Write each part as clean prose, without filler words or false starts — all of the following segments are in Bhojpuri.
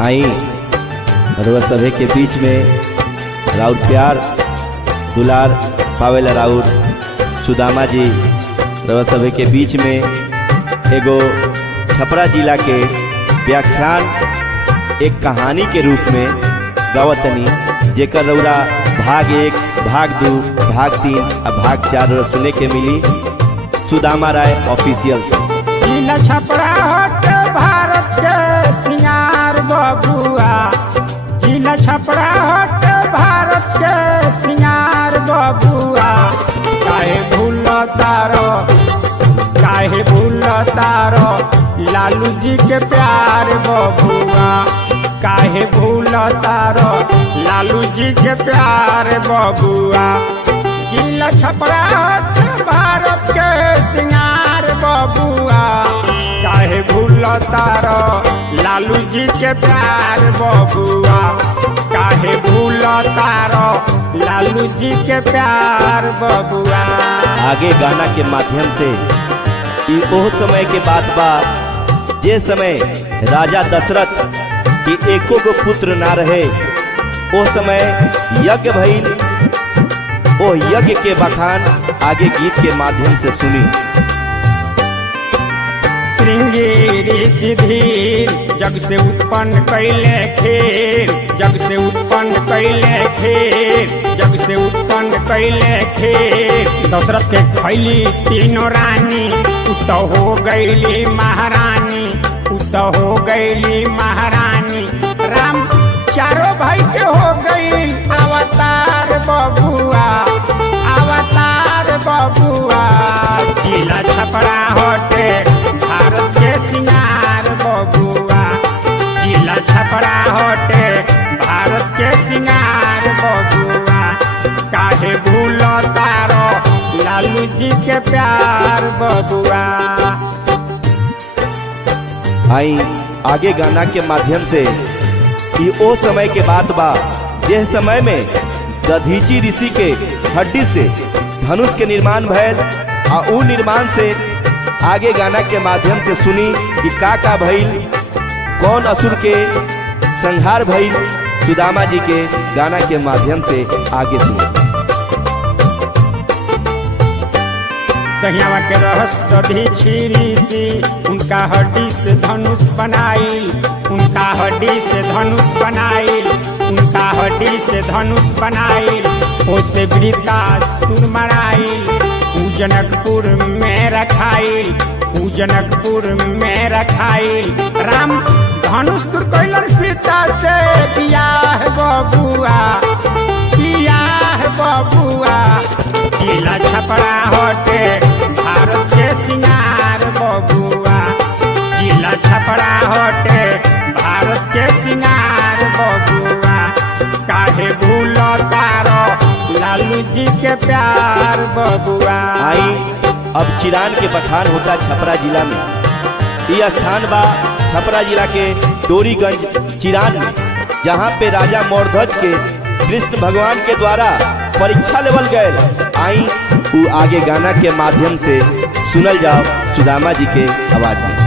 आई रउआ सभे के बीच में राउर प्यार दुलार पावेला राउर सुदामा जी रउआ सभे के बीच में एगो छपरा जिला के व्याख्यान एक कहानी के रूप में गावतनी जेकर रउरा भाग 1, भाग 2, भाग 3 और भाग 4 सुने के मिली सुदामा राय ऑफिशियल से। छपरा हट भारत के सिंगार बबुआ, जिला छपरा हट भारत के सिंगार बबुआ। काहे भूल तारो लालू जी के प्यार बबुआ, काहे भूल तारो लालू जी के प्यार बबुआ। जिला छपरा हट भारत के सिंगार बबुआ, काहे भूल तारो लालू जी के प्यार बबुआ, काहे भूल तारो लालू जी के प्यार बबुआ। आगे गाना के माध्यम से ओह समय के बात बा जे समय राजा दशरथ के एको गो पुत्र ना रहे। ओ समय यज्ञ भइल, ओ यज्ञ के बखान आगे गीत के माध्यम से सुनी। श्रृंगेरी सिद्धि जग से उत्पन्न कैले खेर, जग से उत्पन्न कैले खेर, जग से उत्पन्न कैले खेर। दशरथ के खैली तीनों रानी, उत हो गईली महारानी, उत हो गईली महारानी। राम चारों भाई के हो गई अवतार बबुआ, अवतार बबुआ। जिला छपरा हटे भारत के सिंगार बबुआ, जिला छपरा हटे भारत के सिंगार बबुआ। काहे भूल तारो लालू जी के प्यार बबुआ। आई आगे गाना के माध्यम से कि ओ समय के बात बा जिस समय में दधीची ऋषि के हड्डी से धनुष के निर्माण भैल आ उ निर्माण से आगे गाना के माध्यम से सुनी कि का भइल, कौन असुर के संहार भइल। सुदामा जी के गाना के माध्यम से आगे सुनी। कहियावा के रहस दधीची ऋषि उनका हड्डी से धनुष बनाइल, उनका हड्डी से धनुष बनाइल, उनका हड्डी से धनुष बनाइल। ओसे वृत्तासुर मराइल, जनकपुर में रखाइल, जनकपुर में रखाइल। राम धनुष दूर कैलन सीता से बियाह बबुआ, बियाह बबुआ। जिला छपरा हटे भारत के सिंगार बबुआ, जिला छपरा हटे भारत के सिंगार बबुआ। काहे भूल तारो लालू जी के प्यार बबुआ। आई अब चिरान के बखान होता छपरा जिला में। यह स्थान बा छपरा जिला के डोरीगंज चिरान में, जहाँ पे राजा मौर्धज के कृष्ण भगवान के द्वारा परीक्षा लेवल गए। आई वो आगे गाना के माध्यम से सुनल जाओ सुदामा जी के आवाज में।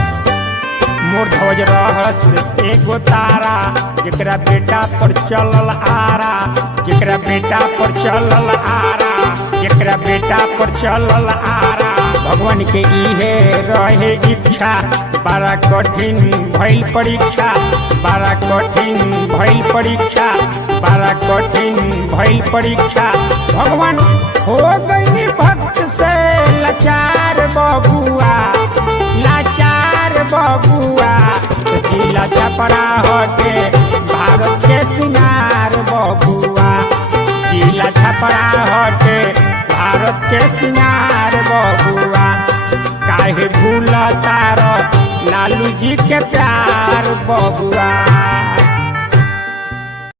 मोर ध्वज रहस एगो तारा, जेकरा बेटा पर चलल आरा, जेकरा बेटा पर चलल आरा, जेकरा बेटा पर चलल आरा। भगवान के इहे रहे इच्छा, बड़ा कठिन भइल परीक्षा, बड़ा कठिन भइल परीक्षा, बड़ा कठिन भइल परीक्षा। भगवान हो गई भक्त से लाचार बबुआ, लाचार बबुआ। जिला छपरा हटे भारत के सिंगार बबुआ, जिला छपरा हटे भारत के सिंगार बबुआ। काहे भूल तारो लालू जी के प्यार बबुआ।